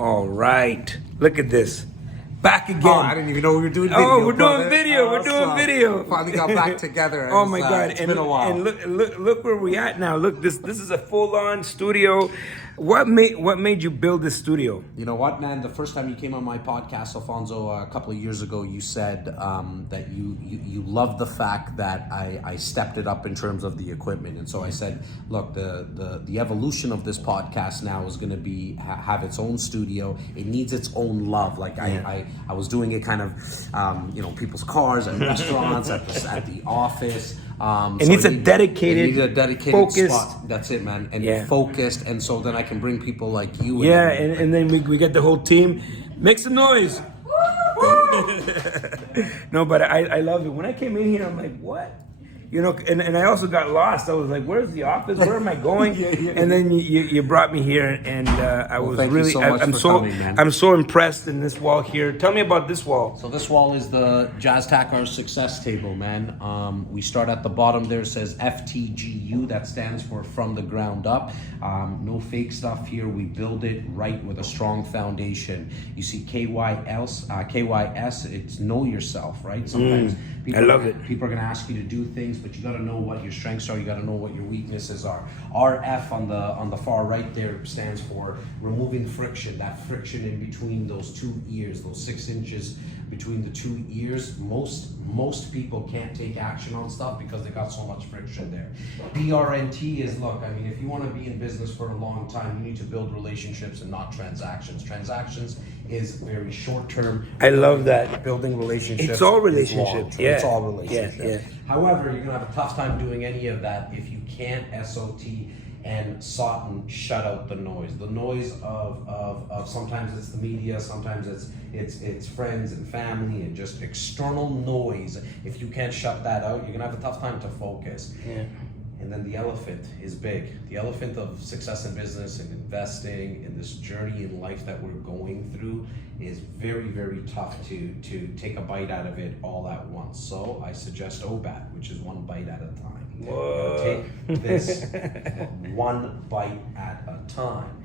All right. Look at this. Back again. Oh, I didn't even know we were doing video. Oh, we're doing brother. video. We're doing So, video. Finally got back together. Oh my God! It's been a while. And look where we at now. Look, this is a full-on studio. What made you build this studio? You know what, man? The first time you came on my podcast, Alfonso, a couple of years ago, you said that you loved the fact that I stepped it up in terms of the equipment, and so I said, look, the evolution of this podcast now is going to be have its own studio. It needs its own love. Like I was doing it kind of, people's cars and restaurants at the office. It needs a dedicated, focused spot. That's it, man. And focused, and so then I can bring people like you. Yeah, and then we get the whole team. Make some noise. No, but I love it. When I came in here, I'm like, what? And I also got lost. I was like, where's the office? Where am I going? And then you brought me here, and I was really, I'm so impressed in this wall here. Tell me about this wall. So this wall is the Jas Takhar success table, man. We start at the bottom there. It says FTGU. That stands for from the ground up. No fake stuff here. We build it right with a strong foundation. You see KYS. It's know yourself, right? Sometimes I love it. People are going to ask you to do things, but you got to know what your strengths are. You got to know what your weaknesses are. RF on the far right there stands for removing friction. That friction in between those two ears, those 6 inches between the two ears. Most people can't take action on stuff because they got so much friction there. BRNT is, look, I mean, if you want to be in business for a long time, you need to build relationships and not transactions. Transactions is very short term. I love that. Building relationships. It's all relationships. Yeah. It's all relationships. Yeah. However, you're gonna have a tough time doing any of that if you can't SOT and SOT and shut out the noise. The noise of sometimes it's the media, sometimes it's friends and family and just external noise. If you can't shut that out, you're gonna have a tough time to focus. Yeah. And then the elephant is big. The elephant of success in business and investing and this journey in life that we're going through is very, very tough to take a bite out of it all at once. So I suggest OBAT, which is one bite at a time. Take this one bite at a time.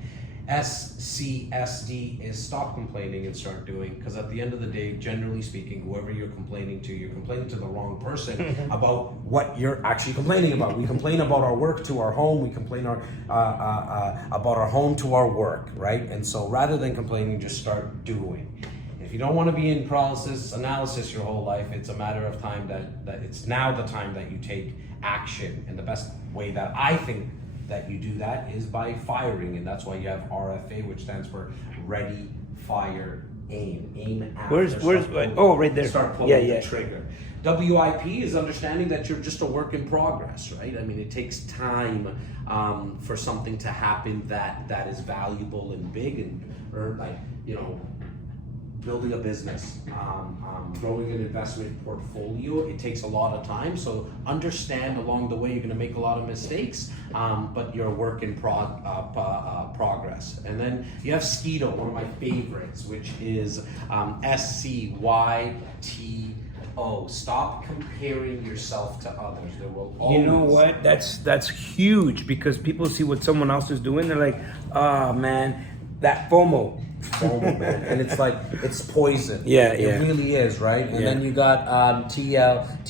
SCSD is stop complaining and start doing, because at the end of the day, generally speaking, whoever you're complaining to the wrong person about what you're actually complaining about. We complain about our work to our home, we complain about our home to our work, right? And so rather than complaining, just start doing. If you don't want to be in paralysis analysis your whole life, it's a matter of time that it's now the time that you take action. And the best way that I think that you do that is by firing, and that's why you have RFA, which stands for ready, fire, aim. Aim after. Where's oh, right there. Start pulling the trigger. WIP is understanding that you're just a work in progress, right? I mean, it takes time for something to happen that is valuable and big, or building a business, growing an investment portfolio. It takes a lot of time. So understand along the way you're going to make a lot of mistakes, but you're a work in progress. And then you have Skeeto, one of my favorites, which is SCYTO. Stop comparing yourself to others. There will always... You know what? That's huge, because people see what someone else is doing. They're like, oh man, that FOMO, man. And it's like, it's poison. It really is, right? And then you got TALOF,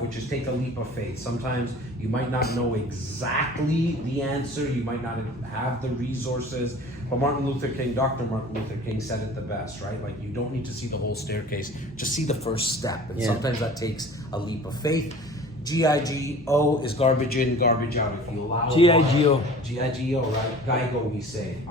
which is take a leap of faith. Sometimes you might not know exactly the answer, you might not have the resources, but Dr. Martin Luther King said it the best, right? Like, you don't need to see the whole staircase, just see the first step. And sometimes that takes a leap of faith. GIGO is garbage in, garbage out. If you allow GIGO, right? GIGO, we say.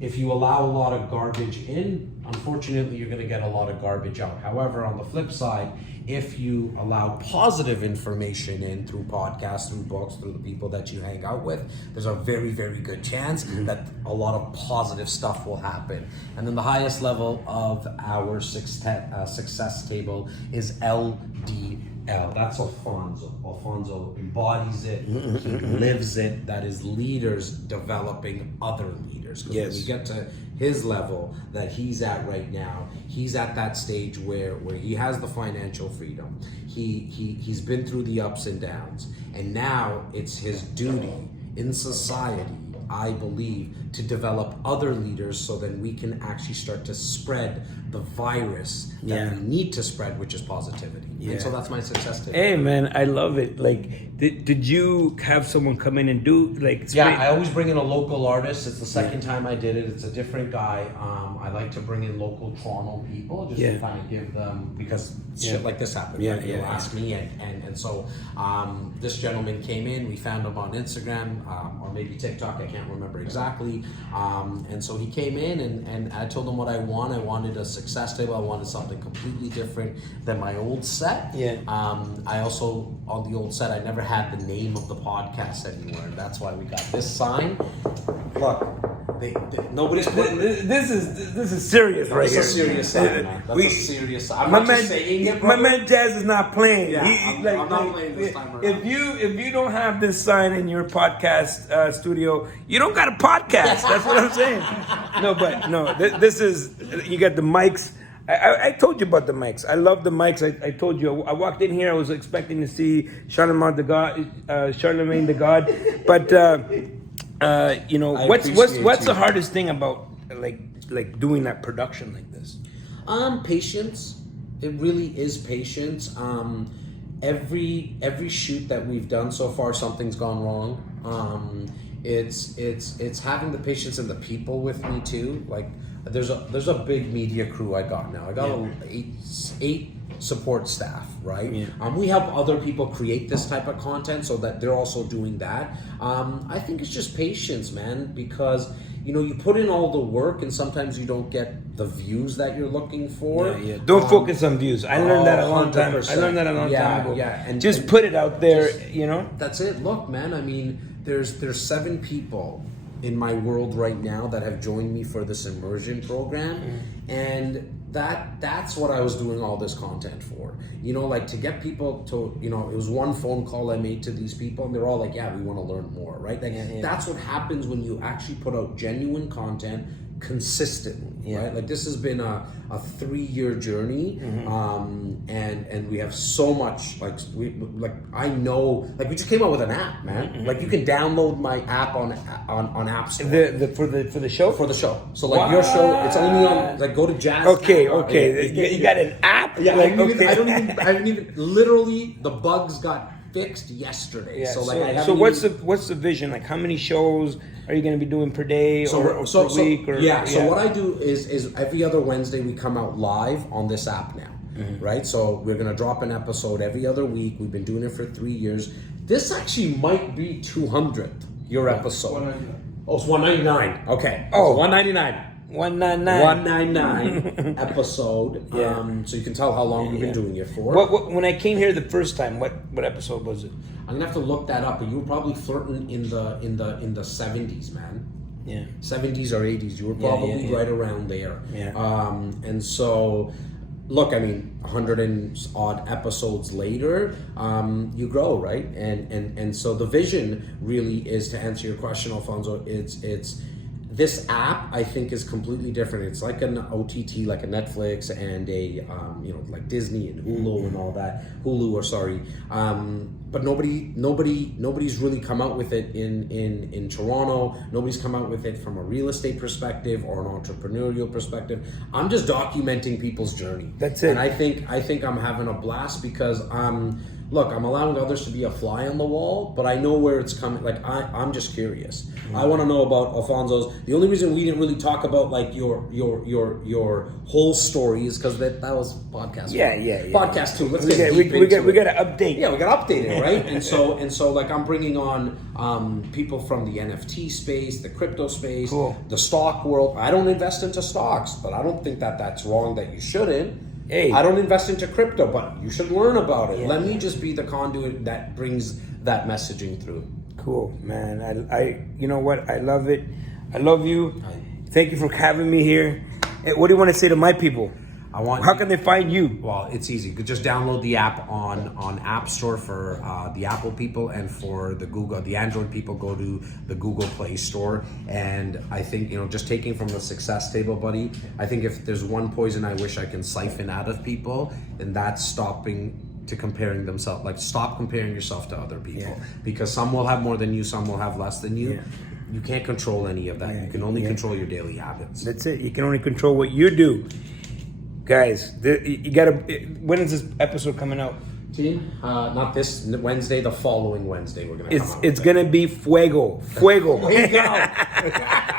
If you allow a lot of garbage in, unfortunately, you're going to get a lot of garbage out. However, on the flip side, if you allow positive information in through podcasts, through books, through the people that you hang out with, there's a very, very good chance that a lot of positive stuff will happen. And then the highest level of our success table is LD. That's Alfonso. Alfonso embodies it, he lives it. That is leaders developing other leaders. Because when we get to his level that he's at right now, he's at that stage where he has the financial freedom. He's been through the ups and downs, and now it's his duty in society I believe, to develop other leaders so then we can actually start to spread the virus that we need to spread, which is positivity. And so that's my success tip. Hey man, I love it. Like, did you have someone come in and do like? Yeah, I always bring in a local artist. It's the second time I did it. It's a different guy. I like to bring in local Toronto people just to kind of give them, because shit like this happened. Yeah, right? You'll ask me, and so this gentleman came in. We found him on Instagram or maybe TikTok. I can't remember exactly. And so he came in, and I told him what I want. I wanted a success table. I wanted something completely different than my old set. Yeah. I also, on the old set, I never had the name of the podcast anywhere, and that's why we got this sign. Look, nobody's putting this is serious right here. That's a serious sign, man. That's a serious sign. I'm not just saying it, my man Jas is not playing. Yeah, I'm not playing this time around. If you don't have this sign in your podcast studio, you don't got a podcast. That's what I'm saying. This is, you got the mics. I told you about the mics. I love the mics. I told you. I walked in here. I was expecting to see Charlemagne the God, but you know, what's the hardest thing about like doing that production like this? Patience. It really is patience. Every shoot that we've done so far, something's gone wrong. It's having the patience and the people with me too. Like, there's a big media crew I got now. I got eight support staff, right? Yeah. We help other people create this type of content so that they're also doing that. I think it's just patience, man, because you put in all the work and sometimes you don't get the views that you're looking for. Yeah. Don't focus on views. I learned that a long time. I learned that a long time ago. Yeah, and just put it out there. That's it. Look, man. I mean, there's 7 people in my world right now that have joined me for this immersion program, and that's what I was doing all this content for. Like, to get people to, it was one phone call I made to these people, and they're all like, yeah, we want to learn more, right? Like, that's what happens when you actually put out genuine content consistently, right? Like, this has been a 3-year journey, and we have so much, I know, we just came out with an app, man. Like, you can download my app on App Store. For the show? For the show. So your show, it's only on, go to Jas. Okay. You got an app? Yeah, I haven't even, literally, the bugs got fixed yesterday. Yeah, so what's the vision? Like, how many shows are you going to be doing per day or per week? So what I do is every other Wednesday we come out live on this app now, right? So we're going to drop an episode every other week. We've been doing it for 3 years. This actually might be 200th, your episode. 199. Oh, it's 199. Okay. Oh, 199. 199 episode. So you can tell how long we've been doing it for. When I came here the first time, what episode was it? I'm gonna have to look that up, but you were probably flirting in the 70s, man. Yeah. 70s or 80s. You were probably right around there. Yeah. And so, look, I mean, 100 and odd episodes later, you grow, right? And so the vision really is, to answer your question, Alfonso. It's this app, I think, is completely different. It's like an OTT, like a Netflix and a like Disney and Hulu and all that. But nobody's really come out with it in Toronto. Nobody's come out with it from a real estate perspective or an entrepreneurial perspective. I'm just documenting people's journey. That's it. And I think I'm having a blast because look, I'm allowing others to be a fly on the wall, but I know where it's coming. Like, I'm just curious. I want to know about Alfonso's. The only reason we didn't really talk about your whole story is because that was podcast. Yeah. Podcast 2. Let's we got to update. Yeah, we got to update it, right? and so like, I'm bringing on people from the NFT space, the crypto space, the stock world. I don't invest into stocks, but I don't think that's wrong that you shouldn't. Hey. I don't invest into crypto, but you should learn about it. Let me just be the conduit that brings that messaging through. Cool, man. I you know what? I love it. I love you. Thank you for having me here. Hey, what do you want to say to my people? How can they find you? Well, it's easy. You could just download the app on App Store for the Apple people, and for the Android people, go to the Google Play Store. And I think, just taking from the success table, buddy, I think if there's one poison I wish I can siphon out of people, and that's stopping to comparing themselves. Like, stop comparing yourself to other people, because some will have more than you, some will have less than you. You can't control any of that. Yeah, you can only yeah. control your daily habits. That's it. You can only control what you do. Guys, you gotta. When is this episode coming out? Team, not this Wednesday, the following Wednesday we're gonna come out. It's gonna be fuego. There you go.